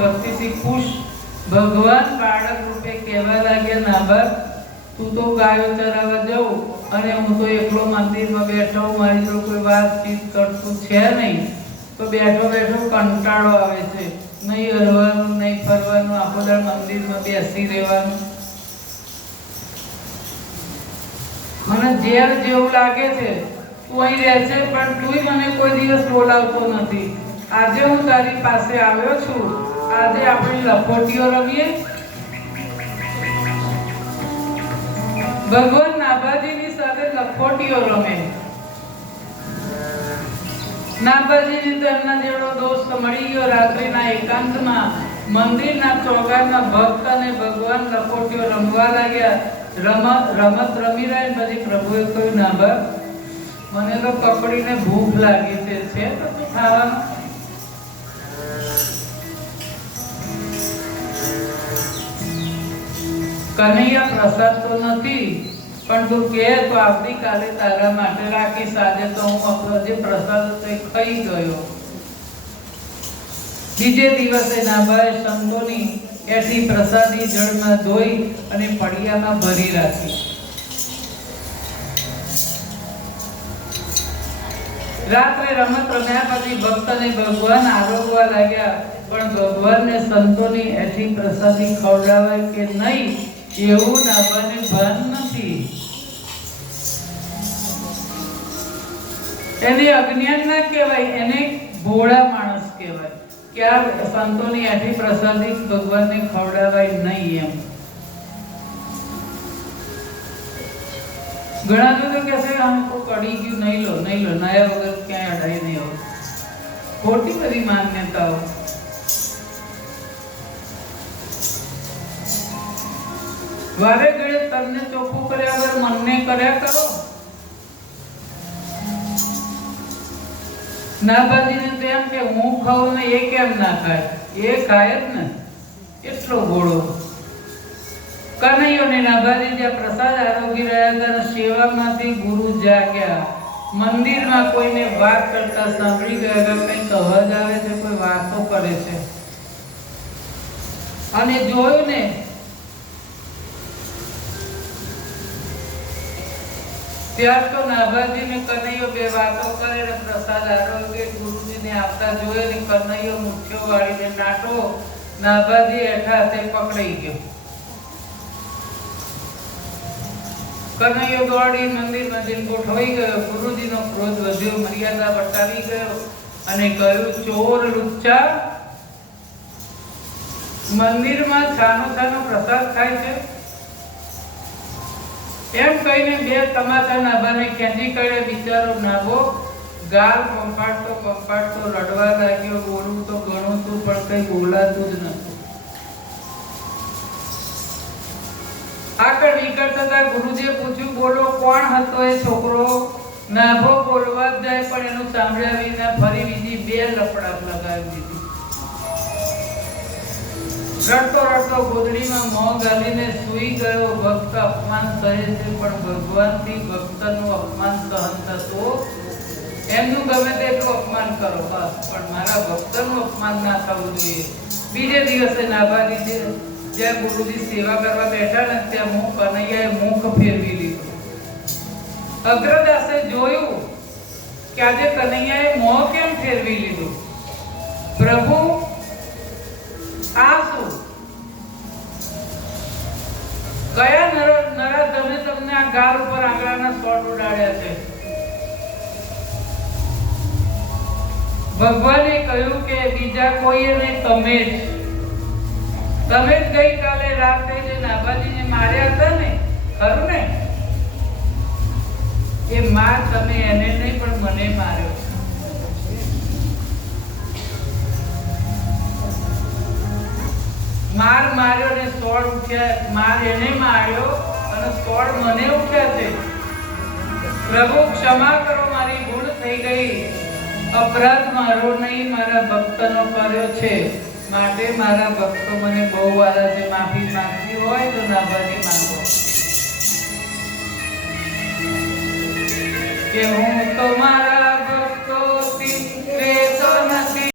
ભક્તિથી ખુશ ભગવાન બાળક રૂપે કહેવા લાગ્યા, નાભા તું તો ગાયો ચરાવવા જવું અને હું તો એકલો મંદિરમાં બેઠો, મારી જોડે કોઈ વાતચીત કરતું છે નહીં, તો બેઠો બેઠો કંટાળો આવે છે, નહીં હરવાનું નહીં ફરવાનું, આખો દાડો મંદિરમાં બેસી રહેવાનું, મને ઝેર જેવું લાગે છે, તું અહીં રહે છે પણ તુંય મને કોઈ દિવસ બોલાવતો નથી, આજે હું તારી પાસે આવ્યો છું, આજે આપણે લખોટીઓ રમીએ. ભગવાન નાભાજીની સાથે લખોટીઓ રમે. નાભાજીને તો એમના જેવો દોસ્ત મળી ગયો. રાત્રિના એકાંતમાં મંદિરના ચોગાના ભક્ત અને ભગવાન લખોટીઓ રમવા લાગ્યા. રમત રમી રહ્યા. પછી પ્રભુએ કહ્યું, નાભા મને તો પકડીને ભૂખ લાગી છે તો ખાવાનું? કનૈયા પ્રસાદ તો નથી, પણ તું કહે તો આવતીકાલે તારા માટે રાખીશ. આજે તો હું આપણો જે પ્રસાદ હતો એ ખાઈ ગયો. બીજે દિવસે નાભાએ સંતોની એથી પ્રસાદી જળમાં ધોઈ અને પડિયામાં ભરી રાખી. રાત્રે રમત રમ્યા પછી ભક્તને ભગવાન આરોગવા લાગ્યા, પણ ભગવાનને સંતોની એથી પ્રસાદી ખવડાવાય કે નહીં એવું નાભાને ભાન નથી. એને અજ્ઞાન ના કહેવાય, એને ભોળા માણસ કહેવાય કે આ સંતોની એથી પ્રસાદી ભગવાનને ખવડાવાય નહીં એમ. ઘણા લોકો કહે છે આમ તો કડી ગયું, નહીં લો નયા વગર ક્યાંય અડાય નહીં હોય. ખોટી બધી માન્યતાઓ. વારે ઘડે તનને ચોખ્ખું કર્યા વગર મનને કર્યા કરો. નાભાજીને તેમ કે હું ખાઉં ને એ કેમ ના ખાય? એ ખાય જ ને, એટલો ગોળો. કનૈયો ને નાભાજી જ્યાં પ્રસાદ આરોગી રહ્યા હતા, સેવામાંથી ગુરુ જાગ્યા. મંદિરમાં કોઈને વાત કરતા સાંભળી ગયા, કંઈક અવાજ આવે છે, કોઈ વાતો કરે છે, અને જોયું ને ત્યાર તો નાભાજી ને કનૈયો બે વાતો કરે ને પ્રસાદ આરોગે. ગુરુજીને આવતા જોયે ને કનૈયો મુઠ્ઠીઓ વાળીને નાટો. નાભાજી હેઠા હાથે પકડાઈ ગયો. કનૈયો દોડી મંદિરમાં જઈને ગોઠવાઈ ગયો. ગુરુજીનો ક્રોધ વધ્યો, મર્યાદા બતાવી ગયો અને કહ્યું, ચોર લુચ્ચા, મંદિરમાં છાનો છાનો પ્રસાદ ખાય છે? એમ કહીને બે તમાચા નાભાને ખેંચી કાઢ્યા. બિચારો નાભો ગાલ પંપાડતો રડવા લાગ્યો. બોલવું તો ઘણું હતું પણ કઈ બોલાતું જ નતું. આગળ નીકળ થતા ગુરુજીએ પૂછ્યું, બોલો કોણ હતો એ છોકરો? નાભો બોલવા જ જાય પણ એનું સાંભળ્યા વિના ફરી બીજી બે લપડાપ લગાવી દીધી. રડતો રડતો ગોદડીમાં મોં ગાલીને સૂઈ ગયો. ભક્ત અપમાન સહે છે પણ ભગવાનથી ભક્તનું અપમાન સહન થતું. એમનું ગમે તેટલું અપમાન કરો બસ, પણ મારા ભક્તનું અપમાન ના થવું જોઈએ. બીજે દિવસે નાભાજી જ્યાં ગુરુજી સેવા કરવા બેઠા ને ત્યાં કનૈયાએ મુખ ફેરવી લીધું. અગ્રદાસે જોયું કે આજે કનૈયાએ મોં કેમ ફેરવી લીધું. પ્રભુ આ શું? કયા નરાધમે તમને આ ગાલ ઉપર આંગળાના સોટ ઉડાડ્યા છે? ભગવાને કહ્યું કે બીજા કોઈએ નહીં, તમે જ ગઈકાલે રાત્રે જે નાભાજીને માર્યા હતા ને, ખરું ને? એ માર તમે એને નહીં પણ મને માર્યો. માર્યો ને સોળ ઉઠ્યા. માર એને માર્યો અને સોળ મને ઉઠ્યા છે. પ્રભુ ક્ષમા કરો, મારી ભૂલ થઈ ગઈ. અપરાધ મારો નહીં, મારા ભક્તનો કર્યો છે. માટે મારા ભક્તો મને બહુ વાલા છે. માફી માંગતી હોય તો નાભાજી માંગો કે હું તો મારા